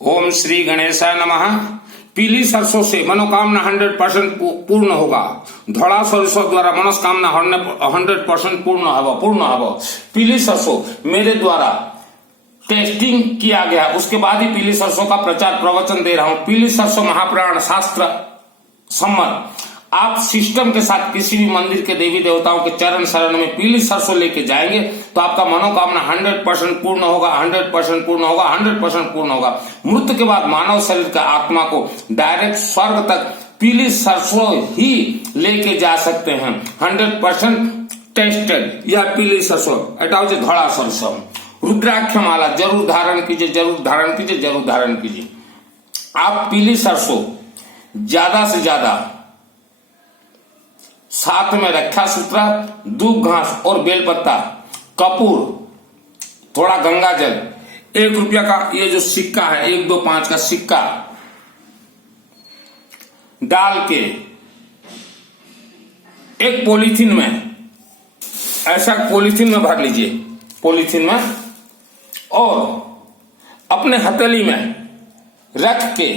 ओम श्री गणेशाय नमः। पीली सरसों से मनोकामना 100% पूर्ण होगा। धड़ा सरसों द्वारा मनोकामना 100% पूर्ण होगा। पीली सरसों मेरे द्वारा टेस्टिंग किया गया, उसके बाद ही पीली सरसों का प्रचार प्रवचन दे रहा हूं। पीली सरसों महापुराण शास्त्र सम्मत। आप सिस्टम के साथ किसी भी मंदिर के देवी देवताओं के चरण शरण में पीली सरसों लेके जाएंगे तो आपका मनोकामना 100% पूर्ण होगा, 100% पूर्ण होगा, 100% पूर्ण होगा। मृत्यु के बाद मानव शरीर का आत्मा को डायरेक्ट स्वर्ग तक पीली सरसों ही लेके जा सकते हैं। 100% टेस्टेड यह पीली सरसों। हटाओ जी धड़ा सरसों। रुद्राक्ष माला जरूर धारण कीजिए, जरूर धारण कीजिए, जरूर धारण कीजिए। आप पीली सरसों ज्यादा से ज्यादा साथ में रक्षा सूत्रा, दूब घास और बेलपत्ता, कपूर, थोड़ा गंगा जल, 1 रुपया का ये जो सिक्का है, 1, 2, 5 का सिक्का डाल के एक पॉलीथीन में, ऐसा पॉलीथीन में भर लीजिए, पॉलीथीन में, और अपने हथेली में रख के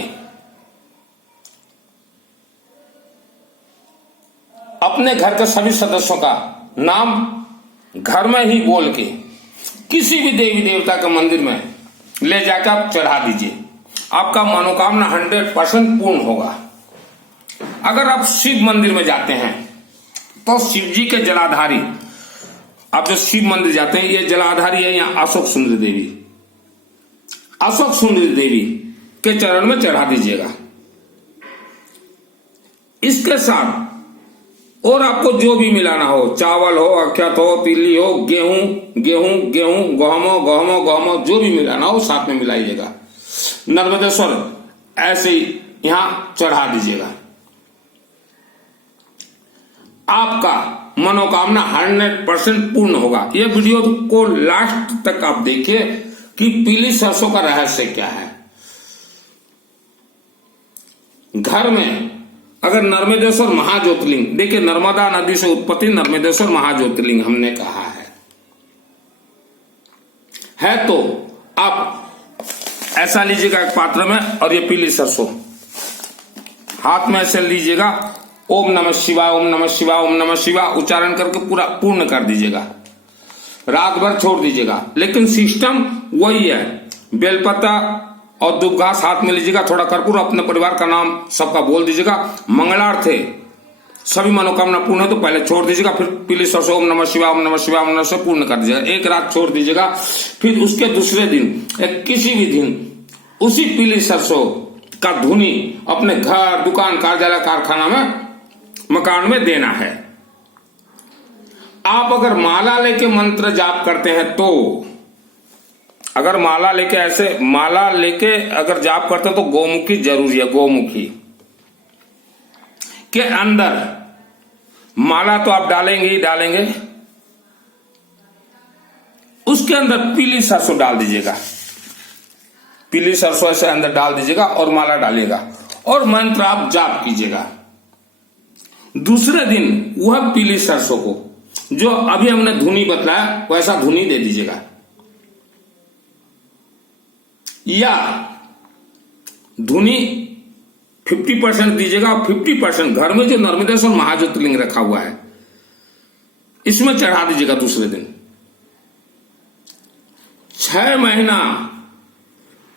अपने घर के सभी सदस्यों का नाम घर में ही बोल के किसी भी देवी देवता के मंदिर में ले जाकर आप चढ़ा दीजिए। आपका मनोकामना 100% पूर्ण होगा। अगर आप शिव मंदिर में जाते हैं तो शिव जी के जलाधारी, आप जो शिव मंदिर जाते हैं, ये जलाधारी है यहाँ अशोक सुंदरी देवी, अशोक सुंदरी देवी के चरण में चढ़ा दीजिएगा। इसके साथ और आपको जो भी मिलाना हो, चावल हो, अक्षत हो, तिल्ली हो, गेहूं गेहूं गेहूं, गहमो जो भी मिलाना हो साथ में मिलाइएगा। नर्मदेश्वर ऐसे ही यहां चढ़ा दीजिएगा। आपका मनोकामना 100% पूर्ण होगा। यह वीडियो को लास्ट तक आप देखिए कि पीली सरसों का रहस्य क्या है। घर में अगर नर्मदेश्वर महाज्योतिर्लिंग, देखिए नर्मदा नदी से उत्पत्ति नर्मदेश्वर महाज्योतिर्लिंग हमने कहा है तो आप ऐसा लीजिएगा एक पात्र में, और ये पीली सरसों हाथ में ऐसे लीजिएगा। ओम नमः शिवाय, ओम नमः शिवाय, ओम नमः शिवाय उच्चारण करके पूरा पूर्ण कर दीजिएगा। रात भर छोड़ दीजिएगा। लेकिन सिस्टम वही है, बेलपत्ता और दूब घास हाथ में लीजिएगा, थोड़ा कर्पूर, अपने परिवार का नाम सबका बोल दीजिएगा। मंगलार्थ है, सभी मनोकामना पूर्ण है तो पहले छोड़ दीजिएगा, फिर पीली सरसों ओम नमः शिवाय, ओम नमः शिवाय, ओम नमः शिवाय पूर्ण कर दीजिएगा। एक रात छोड़ दीजिएगा। फिर उसके दूसरे दिन या किसी भी दिन उसी पीली सरसों का धुनी अपने घर, दुकान, कार्यालय, कारखाना में, मकान में देना है। आप अगर माला लेके मंत्र जाप करते हैं तो, अगर माला लेके ऐसे माला लेके अगर जाप करते हैं तो गौमुखी जरूरी है। गौमुखी के अंदर माला तो आप डालेंगे ही डालेंगे, उसके अंदर पीली सरसों डाल दीजिएगा। पीली सरसों ऐसे अंदर डाल दीजिएगा और माला डालिएगा और मंत्र आप जाप कीजिएगा। दूसरे दिन वह पीली सरसों को जो अभी हमने धुनी बतलाया वैसा धुनी दे दीजिएगा, या धुनी 50% दीजिएगा। 50% घर में जो नर्मदेश्वर महाज्योतिर्लिंग रखा हुआ है इसमें चढ़ा दीजिएगा। दूसरे दिन 6 महीना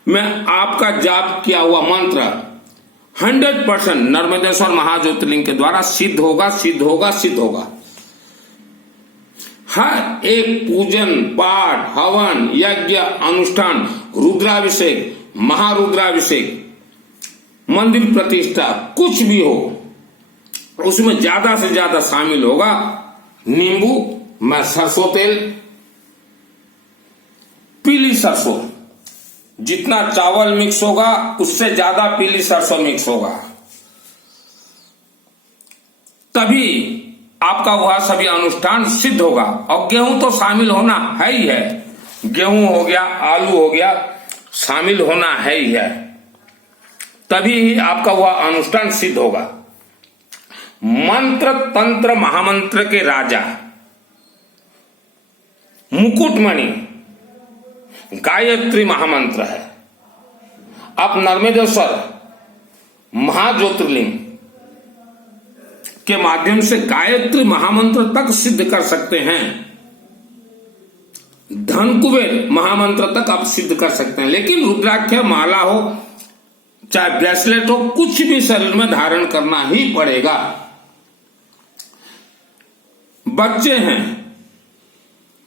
में आपका जाप किया हुआ मंत्र 100% नर्मदेश्वर महाज्योतिर्लिंग के द्वारा सिद्ध होगा, सिद्ध होगा, सिद्ध होगा। हर एक पूजन, पाठ, हवन, यज्ञ, अनुष्ठान, रुद्राभिषेक, महारुद्राभिषेक, मंदिर प्रतिष्ठा, कुछ भी हो उसमें ज्यादा से ज्यादा शामिल होगा नींबू में सरसों तेल, पीली सरसों। जितना चावल मिक्स होगा उससे ज्यादा पीली सरसों मिक्स होगा, तभी आपका वह सभी अनुष्ठान सिद्ध होगा। और गेहूं तो शामिल होना है ही है, गेहूं हो गया, आलू हो गया, शामिल होना है ही है, तभी ही आपका वह अनुष्ठान सिद्ध होगा। मंत्र तंत्र महामंत्र के राजा मुकुटमणि गायत्री महामंत्र है। आप नर्मदेश्वर महाज्योतिर्लिंग के माध्यम से गायत्री महामंत्र तक सिद्ध कर सकते हैं। धन कुबेर महामंत्र तक आप सिद्ध कर सकते हैं, लेकिन रुद्राक्ष माला हो चाहे ब्रेसलेट हो, कुछ भी शरीर में धारण करना ही पड़ेगा। बच्चे हैं,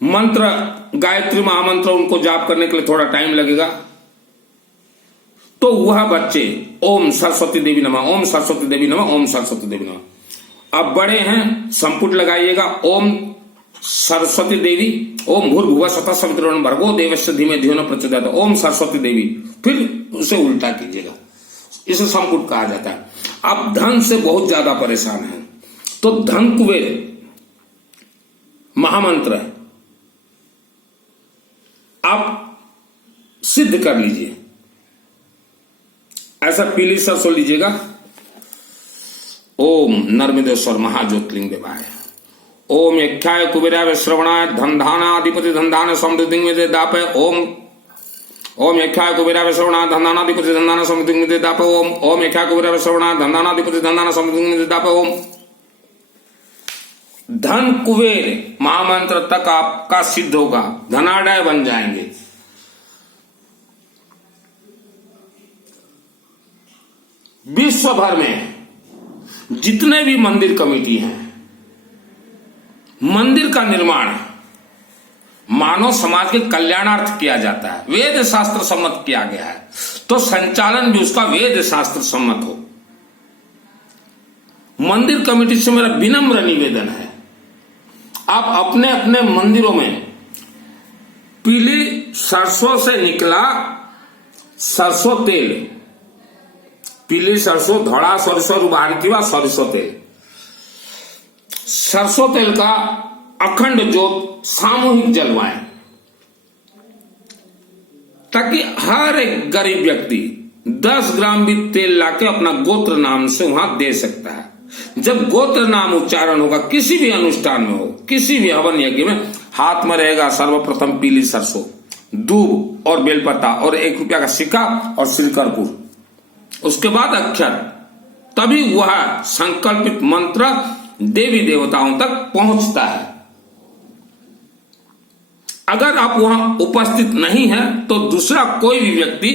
मंत्र गायत्री महामंत्र उनको जाप करने के लिए थोड़ा टाइम लगेगा, तो वह बच्चे ओम सरस्वती देवी नमः, ओम सरस्वती देवी नमः, ओम सरस्वती देवी नमः। अब बड़े हैं, संपुट लगाइएगा, ओम सरस्वती देवी, ओम भूर्भुवः स्वतः सवितुर्वरेण्यं भर्गो देवस्य धीमहि धियो न प्रचोदयात्, ओम सरस्वती देवी, फिर उसे उल्टा कीजिएगा। इसे संपुट कहा जाता है। आप धन से बहुत ज्यादा परेशान हैं तो धन कुबेर महामंत्र है, आप सिद्ध कर लीजिए। ऐसा पीली सरसों लीजिएगा, ओम नर्मदेश्वर महाज्योतिर्लिंग देवाय, ओम यख्याय कुबेराय श्रवणाय धनधानाधिपति धनधान समृद्धि में दे दापे, ओम यख्याय कुबेराय श्रवणाय धनधानाधिपति धनधान समृद्धि में दे दापे, ओम यख्याय कुबेराय श्रवणाय धनधानाधिपति धनधान समृद्धि में दे दापे, ओम। धन कुबेर महामंत्र तक आपका सिद्ध होगा, धनाढ्य बन जाएंगे। विश्व भर में जितने भी मंदिर कमेटी हैं, मंदिर का निर्माण मानव समाज के कल्याणार्थ किया जाता है, वेद शास्त्र सम्मत किया गया है, तो संचालन भी उसका वेद शास्त्र सम्मत हो। मंदिर कमेटी से मेरा विनम्र निवेदन है, आप अपने अपने मंदिरों में पीली सरसों से निकला सरसों तेल, पीली सरसों धड़ा सरसों रुबारी सरसों तेल, सरसों तेल का अखंड ज्योत सामूहिक जलवाएं, ताकि हर एक गरीब व्यक्ति 10 ग्राम भी तेल लाके अपना गोत्र नाम से वहां दे सकता है। जब गोत्र नाम उच्चारण होगा, किसी भी अनुष्ठान में हो, किसी भी हवन यज्ञ में, हाथ में रहेगा सर्वप्रथम पीली सरसों, दूब और बेलपत्ता और 1 रुपया का सिक्का और श्रीकरपुर, उसके बाद अक्षर, तभी वह संकल्पित मंत्र देवी देवताओं तक पहुंचता है। अगर आप वहां उपस्थित नहीं हैं तो दूसरा कोई भी व्यक्ति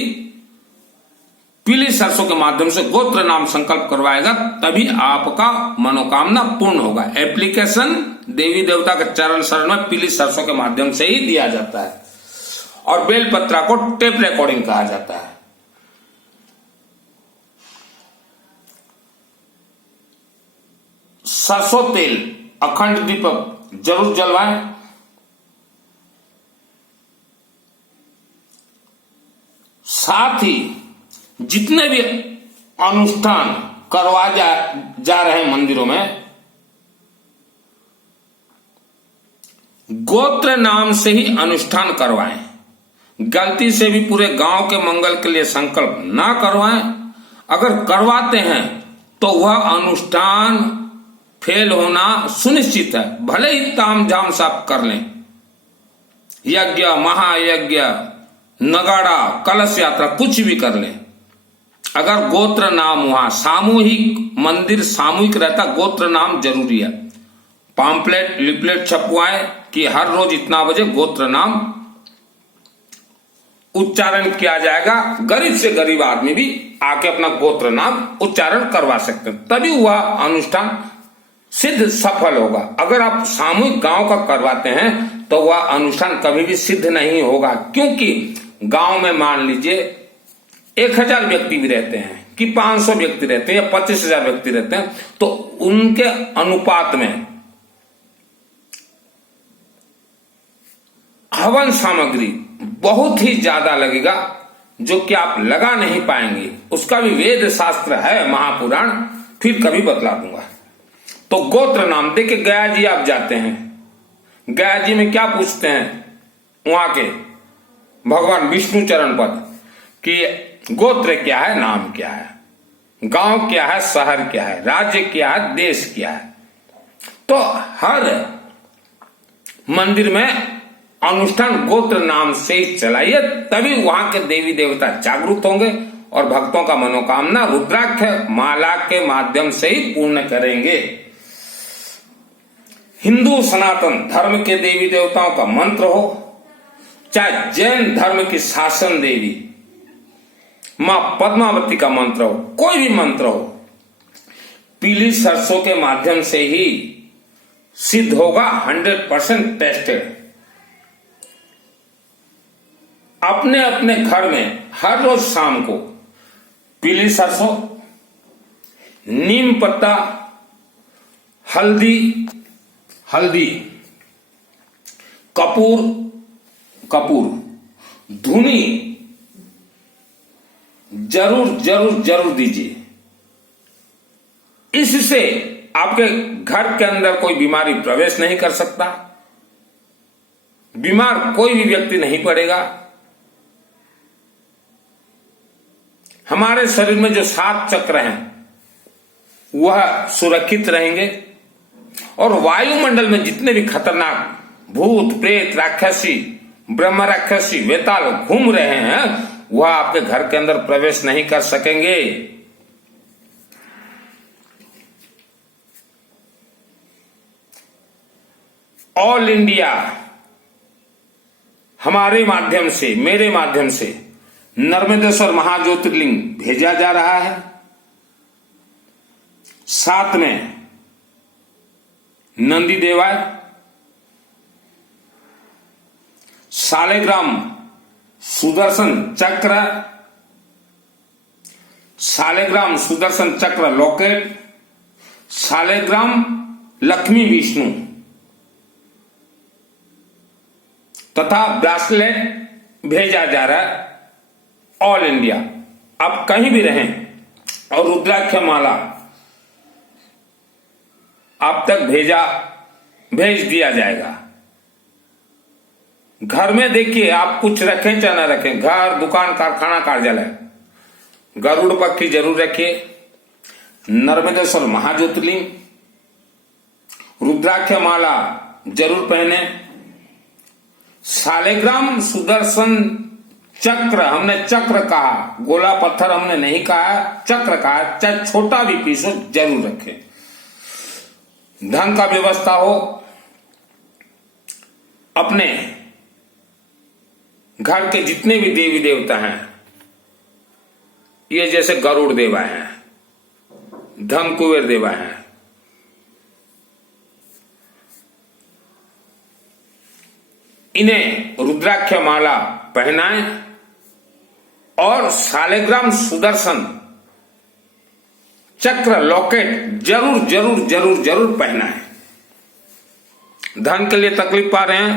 पीली सरसों के माध्यम से गोत्र नाम संकल्प करवाएगा, तभी आपका मनोकामना पूर्ण होगा। एप्लीकेशन देवी देवता के चरण शरण में पीली सरसों के माध्यम से ही दिया जाता है, और बेलपत्रा को टेप रिकॉर्डिंग कहा जाता है। सरसों तेल अखंड दीपक जरूर जलवाएं। साथ ही जितने भी अनुष्ठान करवा जा रहे हैं मंदिरों में, गोत्र नाम से ही अनुष्ठान करवाएं। गलती से भी पूरे गांव के मंगल के लिए संकल्प ना करवाएं। अगर करवाते हैं तो वह अनुष्ठान फेल होना सुनिश्चित है, भले ही ताम झाम साफ कर लें, यज्ञ महायज्ञ नगाड़ा कलश यात्रा कुछ भी कर लें। अगर गोत्र नाम वहां सामूहिक मंदिर सामूहिक रहता, गोत्र नाम जरूरी है। पाम्पलेट लिपलेट छपवाएं कि हर रोज इतना बजे गोत्र नाम उच्चारण किया जाएगा। गरीब से गरीब आदमी भी आके अपना गोत्र नाम उच्चारण करवा सकते हैं, तभी वह अनुष्ठान सिद्ध सफल होगा। अगर आप सामूहिक गांव का करवाते हैं तो वह अनुष्ठान कभी भी सिद्ध नहीं होगा, क्योंकि गांव में मान लीजिए 1000 व्यक्ति भी रहते हैं कि 500 व्यक्ति रहते हैं या 25,000 व्यक्ति रहते हैं, तो उनके अनुपात में हवन सामग्री बहुत ही ज्यादा लगेगा, जो कि आप लगा नहीं पाएंगे। उसका भी वेद शास्त्र है, महापुराण, फिर कभी बतला दूंगा। तो गोत्र नाम देके गया जी आप जाते हैं, गया जी में क्या पूछते हैं वहां के भगवान विष्णु चरण पद कि गोत्र क्या है, नाम क्या है, गांव क्या है, शहर क्या है, राज्य क्या है, देश क्या है। तो हर मंदिर में अनुष्ठान गोत्र नाम से ही चलाइए, तभी वहां के देवी देवता जागरूक होंगे और भक्तों का मनोकामना रुद्राक्ष माला के माध्यम से ही पूर्ण करेंगे। हिंदू सनातन धर्म के देवी देवताओं का मंत्र हो, चाहे जैन धर्म की शासन देवी मां पद्मावती का मंत्र हो, कोई भी मंत्र हो, पीली सरसों के माध्यम से ही सिद्ध होगा, 100% टेस्टेड। अपने अपने घर में हर रोज शाम को पीली सरसों, नीम पत्ता, हल्दी, कपूर, धुनी जरूर दीजिए। इससे आपके घर के अंदर कोई बीमारी प्रवेश नहीं कर सकता, बीमार कोई भी व्यक्ति नहीं पड़ेगा। हमारे शरीर में जो 7 चक्र हैं वह सुरक्षित रहेंगे और वायुमंडल में जितने भी खतरनाक भूत प्रेत राक्षसी ब्रह्म राक्षसी वेताल घूम रहे हैं वह आपके घर के अंदर प्रवेश नहीं कर सकेंगे। ऑल इंडिया हमारे माध्यम से, मेरे माध्यम से नर्मदेश्वर महाज्योतिर्लिंग भेजा जा रहा है। साथ में नंदी देवाय, सालेग्राम सुदर्शन चक्र, सालेग्राम सुदर्शन चक्र लॉकेट, सालेग्राम लक्ष्मी विष्णु तथा ब्रासलेट भेजा जा रहा है। ऑल इंडिया आप कहीं भी रहें और रुद्राक्ष माला आप तक भेज दिया जाएगा। घर में देखिए, आप कुछ रखें चाहे ना रखें, घर दुकान कारखाना कार्यालय, गरुड़ पक्षी जरूर रखिए। नर्मदेश्वर महाज्योतिर्लिंग रुद्राक्ष माला जरूर पहने। सालेग्राम सुदर्शन चक्र, हमने चक्र कहा, गोला पत्थर हमने नहीं कहा, चक्र कहा, चाहे छोटा भी पीस हो जरूर रखें। धन का व्यवस्था हो, अपने घर के जितने भी देवी देवता हैं, ये जैसे गरुड़ देवा है, धन कुबेर देवा है, इन्हें रुद्राक्ष माला पहनाएं और सालेग्राम सुदर्शन चक्र लॉकेट जरूर पहनाएं। धन के लिए तकलीफ पा रहे हैं,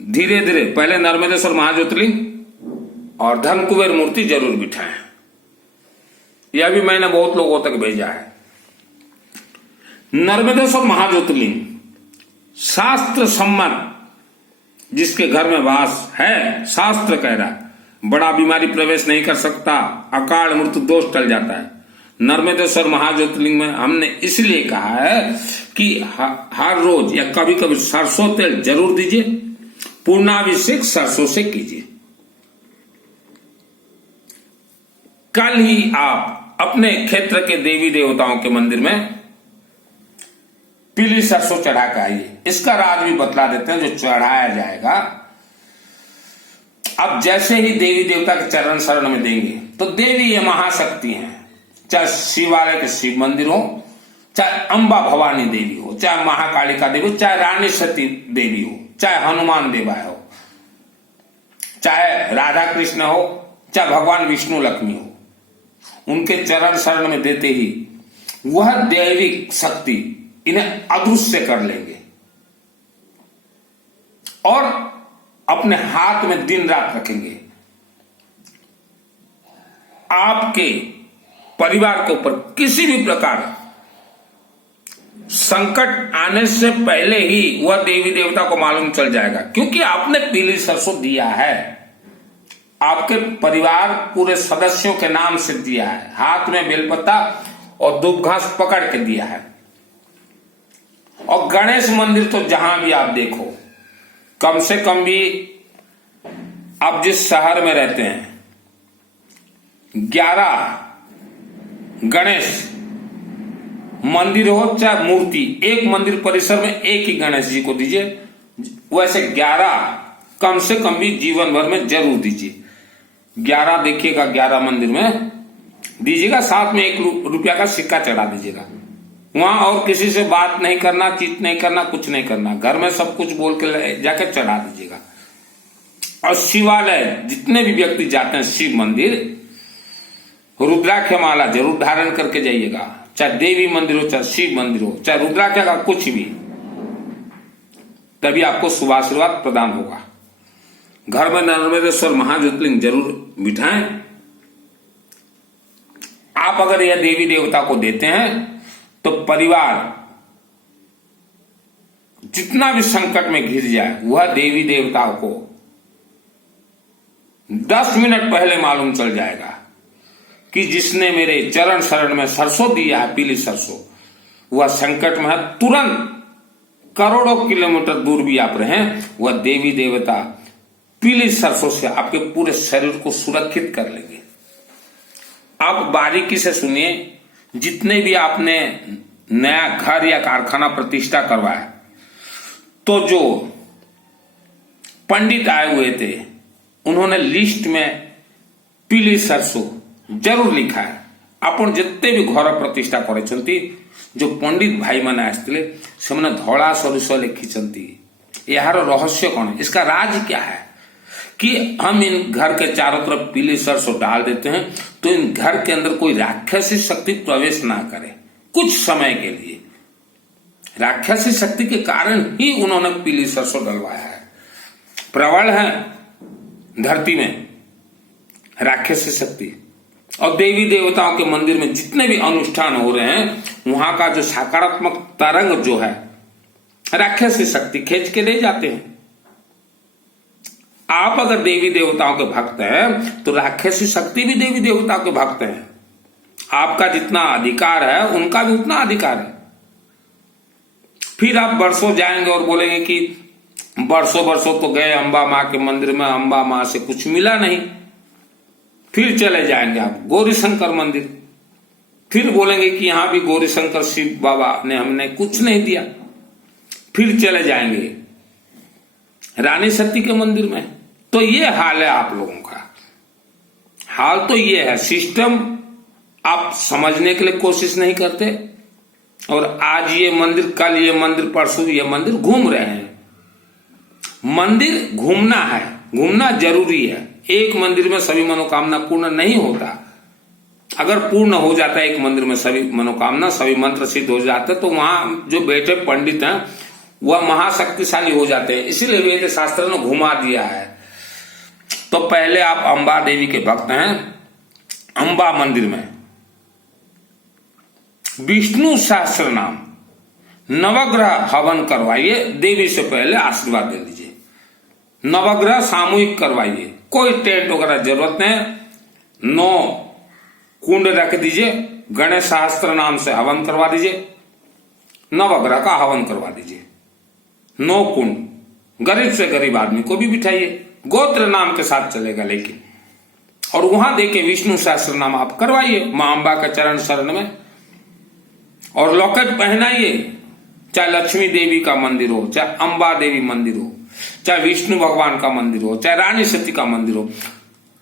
धीरे धीरे पहले नर्मदेश्वर महाज्योतिर्लिंग और धन कुबेर मूर्ति जरूर बिठाएं। यह भी मैंने बहुत लोगों तक भेजा है। नर्मदेश्वर महाज्योतिर्लिंग शास्त्र सम्मत जिसके घर में वास है, शास्त्र कह रहा है बड़ा बीमारी प्रवेश नहीं कर सकता, अकाल मृत्यु दोष टल जाता है। नर्मदेश्वर महाज्योतिर्लिंग में हमने इसलिए कहा है कि हर रोज या कभी कभी सरसों तेल जरूर दीजिए, पूर्णाभिषेक सरसों से कीजिए। कल ही आप अपने क्षेत्र के देवी देवताओं के मंदिर में पीली सरसों चढ़ा के आइए। इसका राज भी बतला देते हैं जो चढ़ाया जाएगा। अब जैसे ही देवी देवता के चरण शरण में देंगे तो देवी ये महाशक्ति हैं, चाहे शिवालय के शिव मंदिर हो, चाहे अंबा भवानी देवी हो, चाहे महाकालिका देवी हो, चाहे रानी सती देवी हो, चाहे हनुमान देवा हो, चाहे राधा कृष्ण हो, चाहे भगवान विष्णु लक्ष्मी हो, उनके चरण शरण में देते ही वह दैविक शक्ति इन्हें अदृश्य कर लेंगे और अपने हाथ में दिन रात रखेंगे। आपके परिवार के ऊपर किसी भी प्रकार संकट आने से पहले ही वह देवी देवता को मालूम चल जाएगा, क्योंकि आपने पीली सरसों दिया है, आपके परिवार पूरे सदस्यों के नाम से दिया है, हाथ में बेलपत्ता और दूब घास पकड़ के दिया है। और गणेश मंदिर तो जहां भी आप देखो, कम से कम भी आप जिस शहर में रहते हैं 11 गणेश मंदिर हो चाहे मूर्ति, एक मंदिर परिसर में एक ही गणेश जी को दीजिए। वैसे 11 कम से कम भी जीवन भर में जरूर दीजिए। 11 देखिएगा, 11 मंदिर में दीजिएगा, साथ में 1 रुपया का सिक्का चढ़ा दीजिएगा। वहां और किसी से बात नहीं करना, चीट नहीं करना, कुछ नहीं करना, घर में सब कुछ बोल के जाके चढ़ा दीजिएगा। और शिवालय जितने भी व्यक्ति जाते हैं, शिव मंदिर, रुद्राक्ष माला जरूर धारण करके जाइएगा। चाहे देवी मंदिर हो, चाहे शिव मंदिर हो, चाहे रुद्राक्ष का कुछ भी, तभी आपको शुभ आशीर्वाद प्रदान होगा। घर में नर्मदेश्वर महाज्योतिर्लिंग जरूर बिठाएं। आप अगर यह देवी देवता को देते हैं तो परिवार जितना भी संकट में घिर जाए, वह देवी देवताओं को 10 मिनट पहले मालूम चल जाएगा कि जिसने मेरे चरण शरण में सरसों दिया है, पीली सरसों, वह संकट में है। तुरंत करोड़ों किलोमीटर दूर भी आप रहें, वह देवी देवता पीली सरसों से आपके पूरे शरीर को सुरक्षित कर लेंगे। आप बारीकी से सुनिए, जितने भी आपने नया घर या कारखाना प्रतिष्ठा करवाया, तो जो पंडित आए हुए थे उन्होंने लिस्ट में पीली सरसों जरूर लिखा है। आपण जितने भी घर प्रतिष्ठा करछंती, जो पंडित भाई मैंने आसते से धड़ा सरिष लिखिंट। यार रहस्य कौन है, इसका राज क्या है कि हम इन घर के चारों तरफ पीली सरसों डाल देते हैं तो इन घर के अंदर कोई राक्षसी शक्ति प्रवेश ना करे कुछ समय के लिए। राक्षसी शक्ति के कारण ही उन्होंने पीली सरसों डलवाया है। प्रबल है धरती में राक्षसी शक्ति। और देवी देवताओं के मंदिर में जितने भी अनुष्ठान हो रहे हैं, वहां का जो सकारात्मक तरंग जो है, राक्षसी शक्ति खींच के ले जाते हैं। आप अगर देवी देवताओं के भक्त हैं तो राक्षसी शक्ति भी देवी देवताओं के भक्त हैं। आपका जितना अधिकार है उनका भी उतना अधिकार है। फिर आप बरसों जाएंगे और बोलेंगे कि बरसों बरसों तो गए अंबा माँ के मंदिर में, अंबा माँ से कुछ मिला नहीं। फिर चले जाएंगे आप गौरी शंकर मंदिर, फिर बोलेंगे कि यहां भी गौरी शंकर शिव बाबा ने हमने कुछ नहीं दिया। फिर चले जाएंगे रानी सती के मंदिर में। तो ये हाल है आप लोगों का। हाल तो ये है, सिस्टम आप समझने के लिए कोशिश नहीं करते, और आज ये मंदिर, कल ये मंदिर, परसों ये मंदिर घूम रहे हैं। मंदिर घूमना है, घूमना जरूरी है। एक मंदिर में सभी मनोकामना पूर्ण नहीं होता। अगर पूर्ण हो जाता है एक मंदिर में सभी मनोकामना, सभी मंत्र सिद्ध हो जाते, तो वहां जो बैठे पंडित हैं वह महाशक्तिशाली हो जाते हैं। इसीलिए वेद शास्त्र ने घुमा दिया है। तो पहले आप अंबा देवी के भक्त हैं, अंबा मंदिर में विष्णु सहस्त्र नाम नवग्रह हवन करवाइए। देवी से पहले आशीर्वाद दे दीजिए। नवग्रह सामूहिक करवाइए, कोई टेंट वगैरह जरूरत नहीं। 9 कुंड रख दीजिए, गणेश सहस्त्र नाम से हवन करवा दीजिए, नवग्रह का हवन करवा दीजिए। 9 कुंड, गरीब से गरीब आदमी को भी बिठाइए, गोत्र नाम के साथ चलेगा लेकिन। और वहां देके विष्णु सहस्त्र नाम आप करवाइए मां अंबा के चरण शरण में। और लॉकेट पहनाइए, चाहे लक्ष्मी देवी का मंदिर हो, चाहे अंबा देवी मंदिर हो, चाहे विष्णु भगवान का मंदिर हो, चाहे रानी सती का मंदिर हो,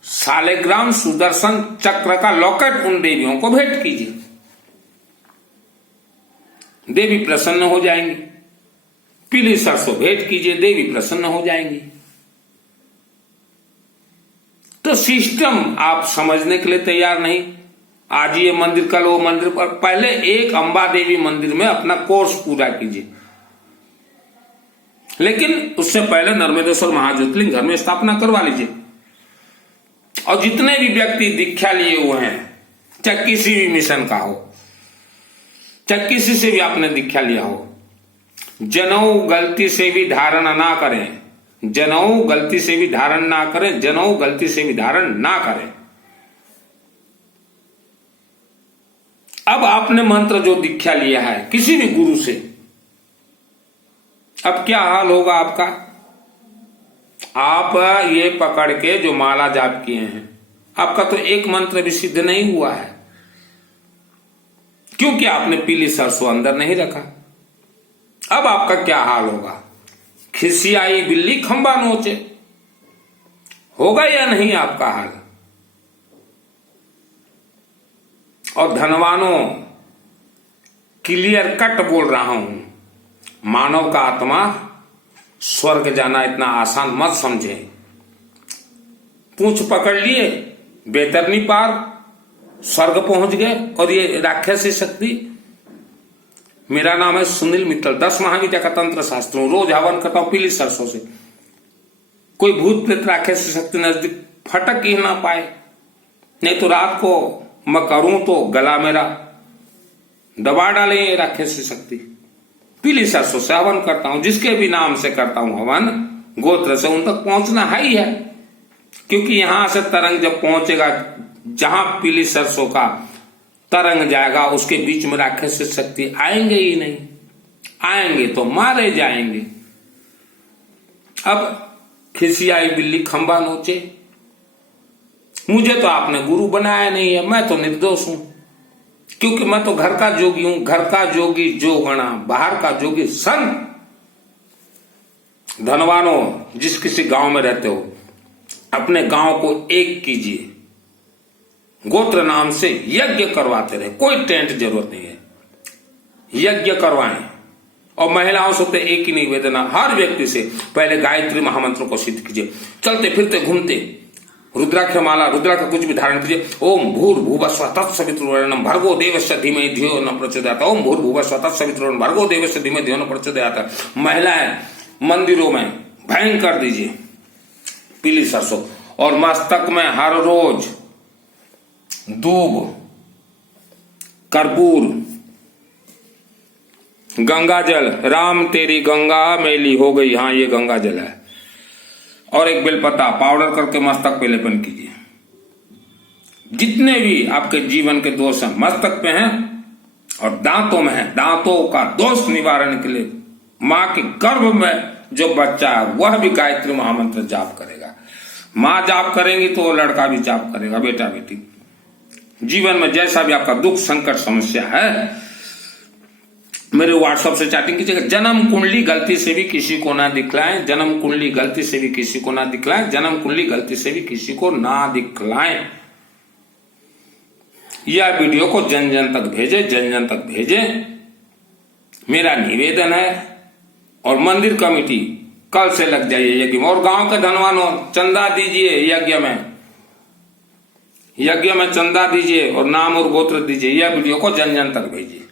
शालिग्राम सुदर्शन चक्र का लॉकेट उन देवियों को भेंट कीजिए। देवी प्रसन्न हो जाएंगी। पीली सरसों भेंट कीजिए, देवी प्रसन्न हो जाएंगी। तो सिस्टम आप समझने के लिए तैयार नहीं। आज ये मंदिर, कल वो मंदिर, पर पहले एक अंबा देवी मंदिर में अपना कोर्स पूरा कीजिए। लेकिन उससे पहले नर्मदेश्वर महाज्योतिर्लिंग घर में स्थापना करवा लीजिए। और जितने भी व्यक्ति दीक्षा लिए हुए हैं, चाहे किसी भी मिशन का हो, चाहे किसी से भी आपने दीक्षा लिया हो, जनेऊ गलती से भी धारण ना करें। जनेऊ गलती से भी धारण ना करें। जनेऊ गलती से भी धारण ना करें। अब आपने मंत्र जो दीक्षा लिया है किसी भी गुरु से, अब क्या हाल होगा आपका? आप ये पकड़ के जो माला जाप किए हैं, आपका तो एक मंत्र भी सिद्ध नहीं हुआ है, क्योंकि आपने पीली सरसों अंदर नहीं रखा। अब आपका क्या हाल होगा? खिसियाई बिल्ली खंबा नोचे, होगा या नहीं आपका हाल? और धनवानों, क्लियर कट बोल रहा हूं, मानव का आत्मा स्वर्ग जाना इतना आसान मत समझे। पूंछ पकड़ लिए, बेतरनी पार, स्वर्ग पहुंच गए। और ये राक्षसी शक्ति। मेरा नाम है सुनील मित्तल, 10 महाविद्या का तंत्र शास्त्र हूं, रोज हवन करता हूं पीली सरसों से। कोई भूत प्रेत राक्षसी शक्ति नजदीक फटक ही ना पाए। नहीं तो रात को मैं करूं तो गला मेरा दबा डाले ये राक्षसी शक्ति। पीली सरसों से हवन करता हूं, जिसके भी नाम से करता हूं हवन, गोत्र से उन तक पहुंचना है ही है। क्योंकि यहां से तरंग जब पहुंचेगा, जहां पीली सरसों का तरंग जाएगा, उसके बीच में राक्षसी शक्ति आएंगे ही नहीं। आएंगे तो मारे जाएंगे। अब खिसियाई बिल्ली खंबा नोचे। मुझे तो आपने गुरु बनाया नहीं है, मैं तो निर्दोष हूं, क्योंकि मैं तो घर का जोगी हूं। घर का जोगी जोगणा, बाहर का जोगी संत। धनवानों, जिस किसी गांव में रहते हो, अपने गांव को एक कीजिए। गोत्र नाम से यज्ञ करवाते रहे, कोई टेंट जरूरत नहीं है। यज्ञ करवाएं। और महिलाओं से तो एक ही निवेदन, हर व्यक्ति से पहले गायत्री महामंत्र को सिद्ध कीजिए। चलते फिरते घूमते रुद्राक्ष माला, रुद्राक्ष कुछ भी धारण कीजिए। ओम भूर्भुवस्वः तत्सवितुर्वरेण्यं भर्गो देवस्य धीमहि धियो न प्रचोदयात्। ओम भूर्भुवस्वः तत्सवितुर्वरेण्यं भर्गो देवस्य धीमहि धियो न प्रचोदयात्। महिलाएं मंदिरों में भयंकर दीजिए पीली सरसों। और मस्तक में हर रोज दूब, कर्पूर, गंगा जल, राम तेरी गंगा मैली हो गई, हाँ ये गंगा जल है, और एक बेलपत्ता पाउडर करके मस्तक पे लेपन कीजिए। जितने भी आपके जीवन के दोष हैं मस्तक पे हैं और दांतों में है, दांतों का दोष निवारण के लिए मां के गर्भ में जो बच्चा है वह भी गायत्री महामंत्र जाप करेगा। मां जाप करेंगी तो वो लड़का भी जाप करेगा, बेटा बेटी। जीवन में जैसा भी आपका दुख संकट समस्या है, मेरे व्हाट्सएप से चैटिंग कीजिएगा। जन्म कुंडली गलती से भी किसी को ना दिखलाएं, जन्म कुंडली गलती से भी किसी को ना दिखलाएं, जन्म कुंडली गलती से भी किसी को ना दिखलाएं। यह वीडियो को जन जन तक भेजे, जन जन तक भेजे, मेरा निवेदन है। और मंदिर कमेटी कल से लग जाइए यज्ञ में। और गांव के धनवानों, चंदा दीजिए यज्ञ में चंदा दीजिए और नाम और गोत्र दीजिए। यह वीडियो को जन जन तक भेजिए।